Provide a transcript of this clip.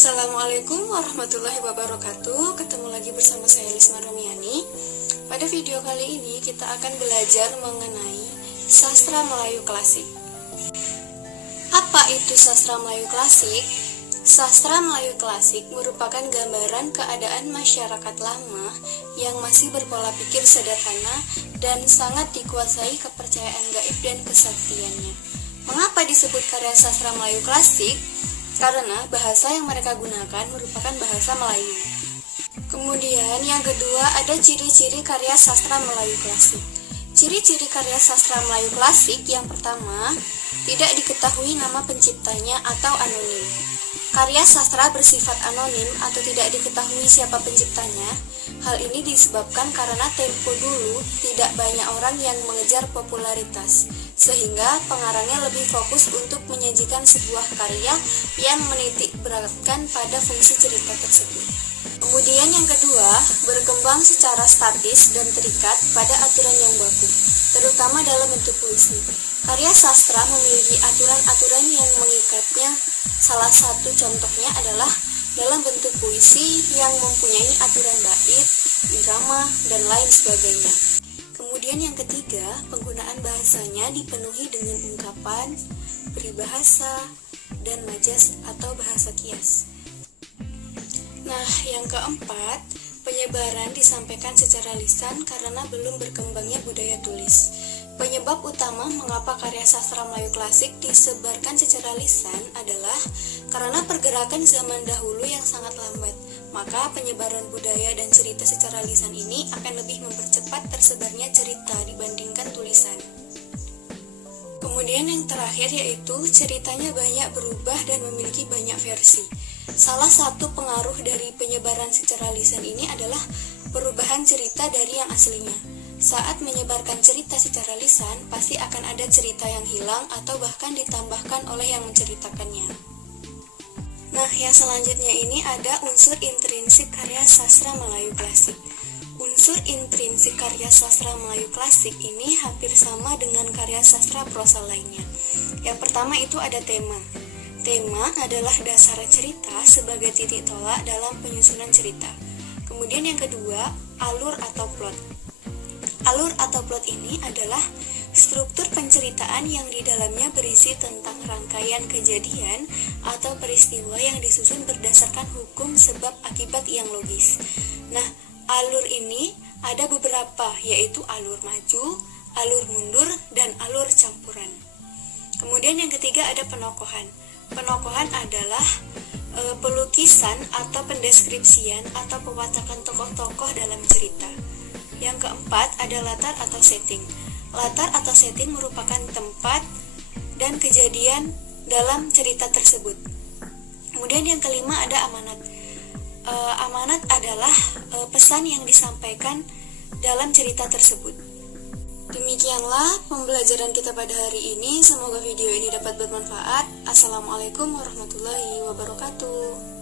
Assalamualaikum warahmatullahi wabarakatuh. Ketemu lagi bersama saya Lisma Romiani. Pada video kali ini kita akan belajar mengenai sastra Melayu klasik. Apa itu sastra Melayu klasik? Sastra Melayu klasik merupakan gambaran keadaan masyarakat lama yang masih berpola pikir sederhana dan sangat dikuasai kepercayaan gaib dan kesaktiannya. Mengapa disebut karya sastra Melayu klasik? Karena bahasa yang mereka gunakan merupakan bahasa Melayu. Kemudian yang kedua ada ciri-ciri karya sastra Melayu klasik. Ciri-ciri karya sastra Melayu klasik yang pertama, tidak diketahui nama penciptanya atau anonim. Karya sastra bersifat anonim atau tidak diketahui siapa penciptanya. Hal ini disebabkan karena tempo dulu tidak banyak orang yang mengejar popularitas, sehingga pengarangnya lebih fokus untuk menyajikan sebuah karya yang menitik beratkan pada fungsi cerita tersebut. Kemudian yang kedua, berkembang secara statis dan terikat pada aturan yang baku, terutama dalam bentuk puisi. Karya sastra memiliki aturan-aturan yang mengikatnya. Salah satu contohnya adalah dalam bentuk puisi yang mempunyai aturan bait, irama, dan lain sebagainya. Kemudian yang ketiga, penggunaan bahasanya dipenuhi dengan ungkapan, peribahasa, dan majas atau bahasa kias. Nah, yang keempat, penyebaran disampaikan secara lisan karena belum berkembangnya budaya tulis. Penyebab utama mengapa karya sastra Melayu klasik disebarkan secara lisan adalah karena pergerakan zaman dahulu yang sangat lambat. Maka penyebaran budaya dan cerita secara lisan ini akan lebih mempercepat tersebarnya cerita dibandingkan tulisan. Kemudian yang terakhir yaitu ceritanya banyak berubah dan memiliki banyak versi. Salah satu pengaruh dari penyebaran secara lisan ini adalah perubahan cerita dari yang aslinya. Saat menyebarkan cerita secara lisan, pasti akan ada cerita yang hilang atau bahkan ditambahkan oleh yang menceritakannya. Nah, yang selanjutnya ini ada unsur intrinsik karya sastra Melayu klasik. Unsur intrinsik karya sastra Melayu klasik ini hampir sama dengan karya sastra prosa lainnya. Yang pertama itu ada tema. Tema adalah dasar cerita sebagai titik tolak dalam penyusunan cerita. Kemudian yang kedua, alur atau plot. Alur atau plot ini adalah struktur penceritaan yang di dalamnya berisi tentang rangkaian kejadian atau peristiwa yang disusun berdasarkan hukum sebab akibat yang logis. Nah, alur ini ada beberapa, yaitu alur maju, alur mundur, dan alur campuran. Kemudian yang ketiga ada penokohan. Penokohan adalah pelukisan atau pendeskripsian atau pewacakan tokoh-tokoh dalam cerita. Yang keempat ada latar atau setting. Latar atau setting merupakan tempat dan kejadian dalam cerita tersebut. Kemudian yang kelima ada amanat. Amanat adalah pesan yang disampaikan dalam cerita tersebut. Demikianlah pembelajaran kita pada hari ini. Semoga video ini dapat bermanfaat. Assalamualaikum warahmatullahi wabarakatuh.